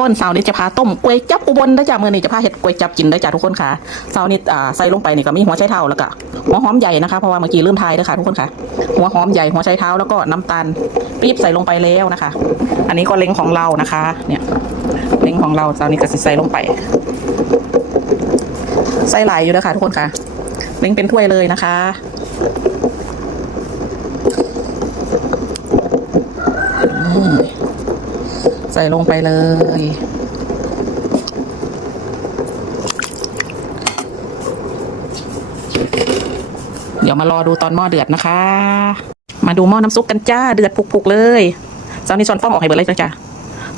ต้นสาวนี้จะพาต้มกล้วยจับอุบลได้จ้าเมื่อนี้จะพาเห็ดกล้วยจับกินได้จ้าทุกคนค่ะเสาวนี้ใส่ลงไปนี่ก็มีหัวไชเท้าแล้วก็หัวหอมใหญ่นะคะเพราะว่าเมื่อกี้ลืมทายเด้อค่ะทุกคนค่ะ หัวหอมใหญ่หัวไชเท้าแล้วก็น้ำตาลปี๊บใส่ลงไปแล้วนะคะ อันนี้ก็เล้งของเรานะคะ เนี่ยเล้งของเราเสาวนี้ก็ใส่ลงไปใส่หลายอยู่เด้อค่ะทุกคนค่ะเล้งเป็นถ้วยเลยนะคะนี่ใส่ลงไปเลย เดี๋ยวมารอดูตอนหม้อเดือดนะคะ มาดูหม้อน้ำซุปกันจ้า เดือดปุกๆเลยเจ้านี่ช้อนฟ้องออกให้เบิดเลยจ้า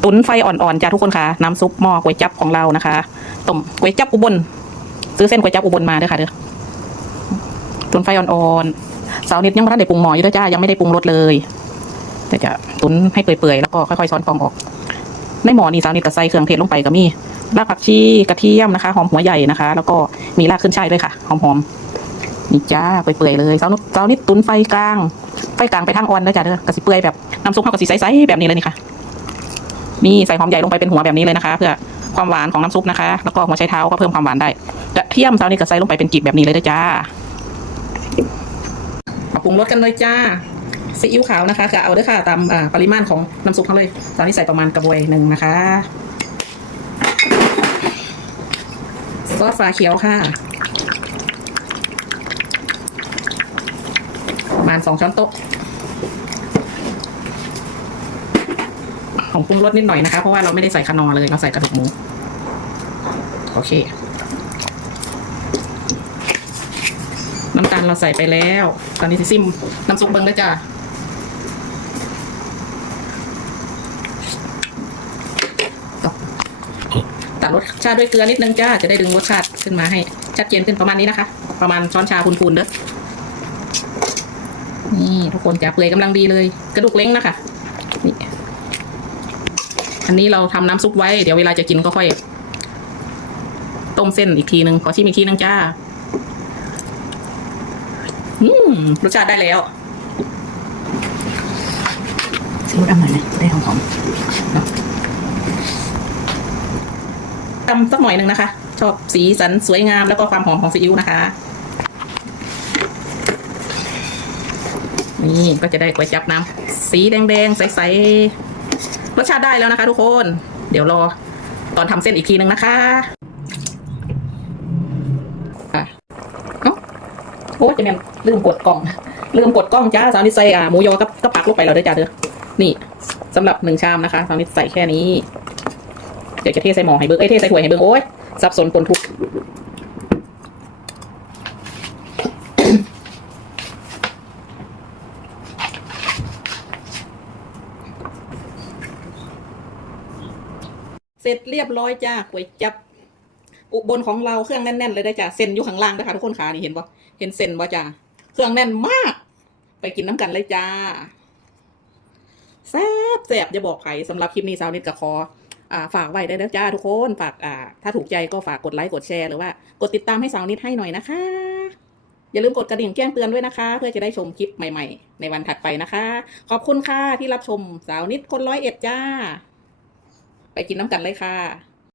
ตุนไฟอ่อนๆจ้าทุกคนค่ะ น้ำซุปหม้อก๋วยจับของเรานะคะต้มก๋วยจับอุบล ซื้อเส้นก๋วยจับอุบลมาเด้อค่ะเด้อตุนไฟอ่อนๆเสาร์นิดยังไม่ทันได้ปรุงหม้ออยู่เด้อจ้ายังไม่ได้ปรุงรสเลยแต่จะตุนให้เปื่อยๆแล้วก็ค่อยๆช้อนฟองออก ในหมอนี่สาวนิดก็ใส่เครื่องเทศลงไปก็มีรากผักชีกระเทียมนะคะ หอมหัวใหญ่นะคะ แล้วก็มีรากขึ้นช่ายด้วยค่ะ หอมๆนี่จ้าเปื่อยๆเลยสาวนุสาวนิดตุนไฟกลาง ไฟกลางไปทางอ่อนเด้อจ้าเด้อกระสิเปื่อยแบบน้ำซุปเขากระสิใสๆแบบนี้เลยนี่ค่ะนี่ใส่หอมใหญ่ลงไปเป็นหัวแบบนี้เลยนะคะ เพื่อความหวานของน้ำซุปนะคะ แล้วก็หัวไชเท้าก็เพิ่มความหวานได้กระเทียมสาวนิดก็ใส่ลงไปเป็นกีบแบบนี้เลยเด้อจ้าปรุงรสกันเลยจ้า ซีอิ๊วขาวนะคะก็เอาด้อค่ะตามปริมาณของน้ำซุปเขาเลย ตอนนี้ใส่ประมาณกระบวยหนึ่งนะคะ ซอสฟ้าเขียวค่ะ ประมาณสองช้อนโต๊ะของปรุงรสนิดหน่อยนะคะ เพราะว่าเราไม่ได้ใส่คนอเลย เราใส่กระดูกหมู โอเค น้ำตาลเราใส่ไปแล้ว ตอนนี้สิซิมน้ำซุปเบิ้งแล้วจ้ะ ตัดรสชาติด้วยเกลือนิดนึงจ้าจะได้ดึงรสชาติขึ้นมาให้ชัดเจนขึ้นประมาณนี้นะคะ ประมาณช้อนชาพูนๆเด้อนี่ทุกคนจะเปื่อยกำลังดีเลย กระดูกเล้งนะคะนี่อันนี้เราทำน้ำซุปไว้เดี๋ยวเวลาจะกินก็ค่อย ต้มเส้นอีกทีนึงขอชิมอีกทีนึงจ้าอืมรสชาติได้แล้วซีอิ๊วดำหน่อยนะได้หอมๆ เนาะตำสักหน่อยหนึ่งนะคะ ชอบสีสันสวยงามแล้วก็ความหอมของซีอิ๊วนะคะ นี่ก็จะได้ก๋วยจับน้ำสีแดงๆใสๆรสชาติได้แล้วนะคะทุกคน เดี๋ยวรอตอนทำเส้นอีกทีหนึ่งนะคะอะเอ้าโอ้จะแม่นลืมกดกล้อง ลืมกดกล้องจ้าสาวนิดใส่อ่าหมูยอกับกับผักลงไปแล้วด้อจ้าเด้อนี่สำหรับหนึ่งชามนะคะสาวนิดใส่แค่นี้ เดี๋ยวจะเทใส่หมอให้เบิ้งเอ้ยเทใส่ถ้วยให้เบิ้งโอ้ยสับสนปนทุกเสร็จเรียบร้อยจ้าก๋วยจับ อุบลของเราเครื่องแน่นๆเลยได้จ้าเส้นอยู่ข้างล่างนะคะทุกคนขานี่เห็นปะเห็นเส้นปะจ้าเครื่องแน่นมาก ไปกินน้ำกันเลยจ้าแซ่บแซ่บจะบอกใครสำหรับคลิปนี้สาวนิดกับคอ ฝากไว้ได้แล้วจ้าทุกคนฝากถ้าถูกใจก็ฝากกดไลค์กดแชร์หรือว่ากดติดตามให้สาวนิดให้หน่อยนะคะ อย่าลืมกดกระดิ่งแจ้งเตือนด้วยนะคะ เพื่อจะได้ชมคลิปใหม่ๆ ในวันถัดไปนะคะ ขอบคุณค่ะที่รับชมสาวนิดคนร้อยเอ็ดจ้า ไปกินน้ำกันเลยค่ะ